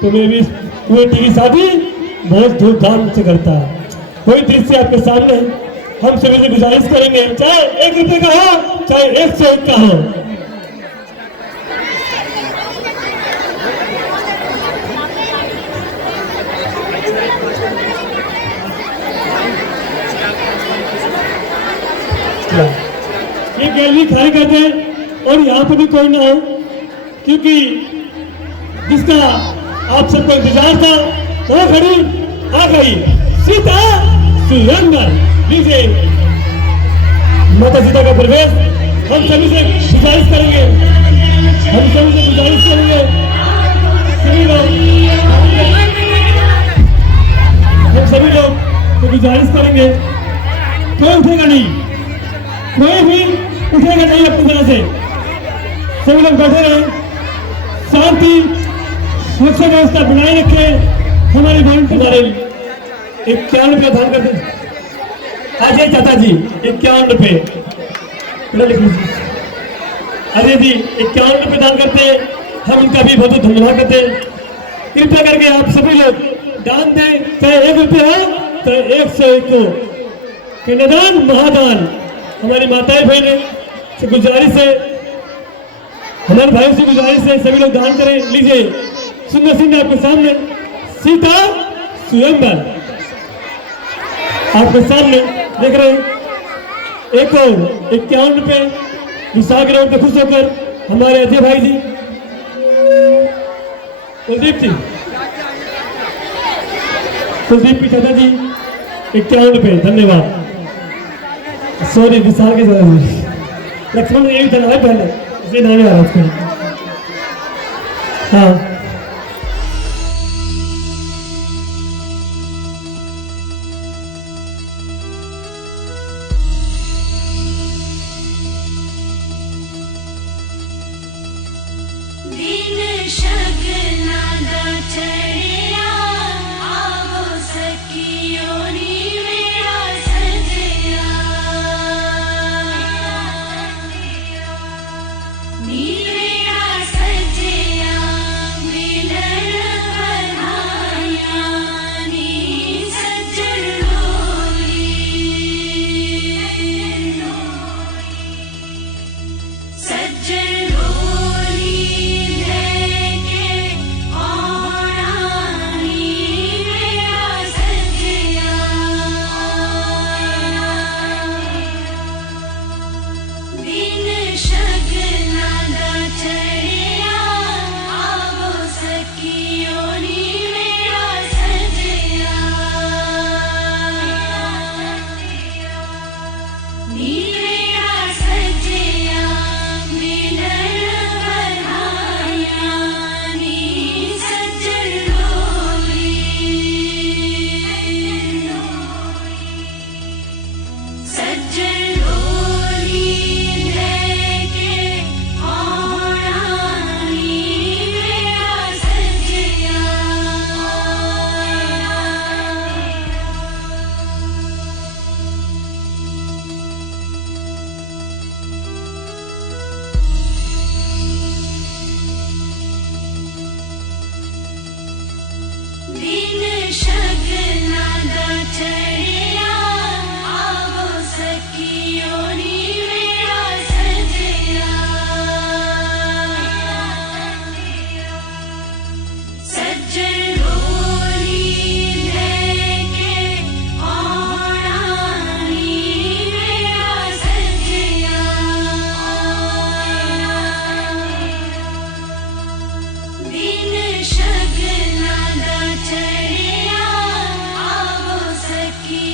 तो मैं भी बेटी की शादी बहुत धूमधाम से करता। कोई दृश्य आपके सामने हम सभी से गुजारिश करेंगे, चाहे 1 रुपए का हो चाहे 101 का हो। ये गैलरी खाली कर दें और यहाँ पर भी कोई ना हो, क्योंकि जिसका आप सबको इंतजार था वो घड़ी आ गई। सीता सुरंदर, लीजिए माता सीता का प्रवेश हम सभी से गुजारिश करेंगे, सभी लोग तो गुजारिश करेंगे, कोई उठेगा नहीं, कोई भी उठेगा नहीं अपनी तरह से। सभी लोग बैठे रहे, शांति सुरक्षा व्यवस्था बनाए रखे। हमारे हमारे 51 रुपये दान करते अजय चाचा जी, 51 रुपये अजय जी 51 रुपये दान करते। हम उनका भी बहुत धन्यवाद करते। कृपया करके आप सभी लोग दान दें, चाहे 1 रुपये हो चाहे 101 हो। कन्यादान महादान हमारी माताएं बहनें से गुजारिश है, हमारे भाइयों से गुजारिश है, सभी लोग दान करें। लीजिए सुंदर सुंदर आपके सामने सीता स्वयंवर आपके सामने देख रहे हैं। एक और 51 रुपये विशाख रोड पे खुश होकर हमारे अजय भाई जी, कुलदीप जी, कुलदीप की चाचा जी 51 रुपये, धन्यवाद। सॉरी विशाल के साथ लक्ष्मण ने यही धन्यवाद पहले इसे नाम आ रहा है। हाँ दिन शगना चढ़िया आवो सखी।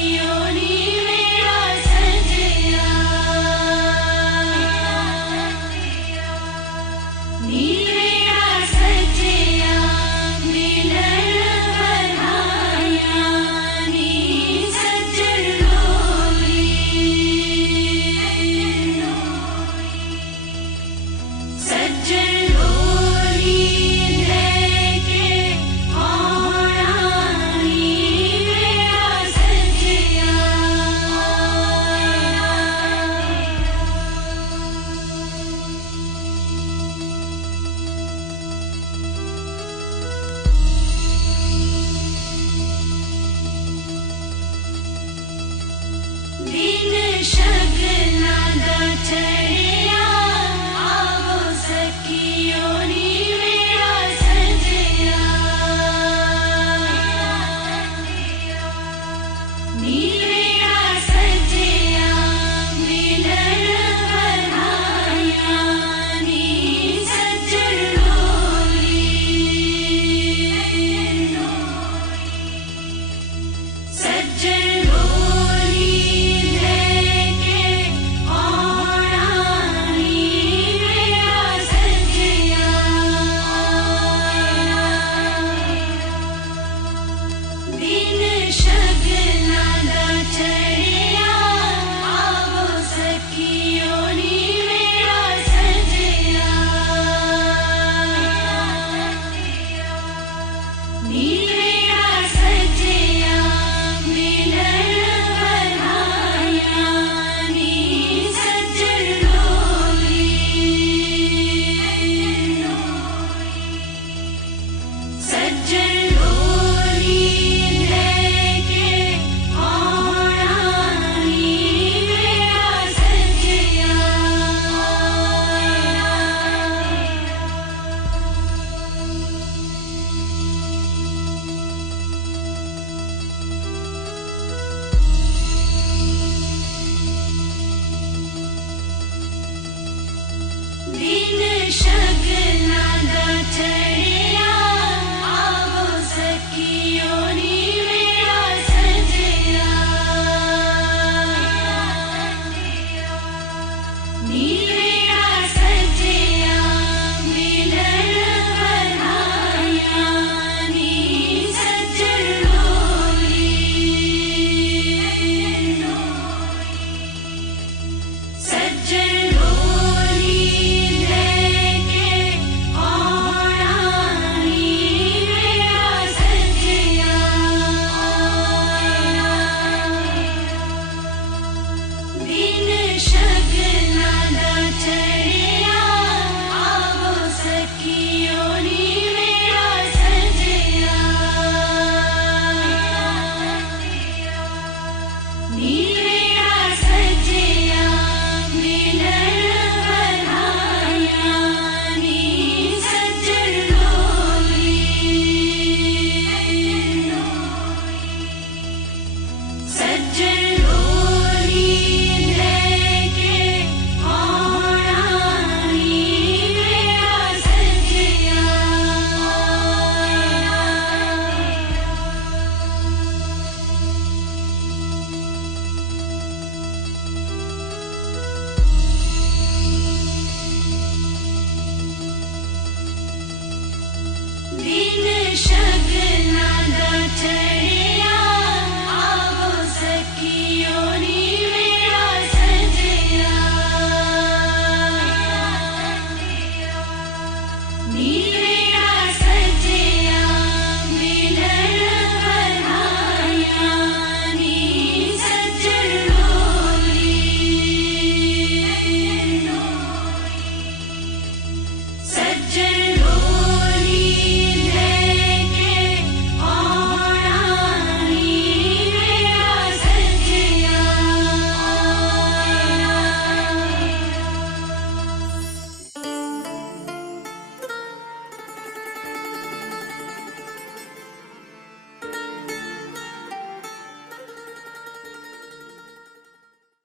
दिन शगना दा चढ़िया आवो सखियो नी मेरा सजया नी मेरा सजया मिलन बनाया नी सज्जन डोली सज्जन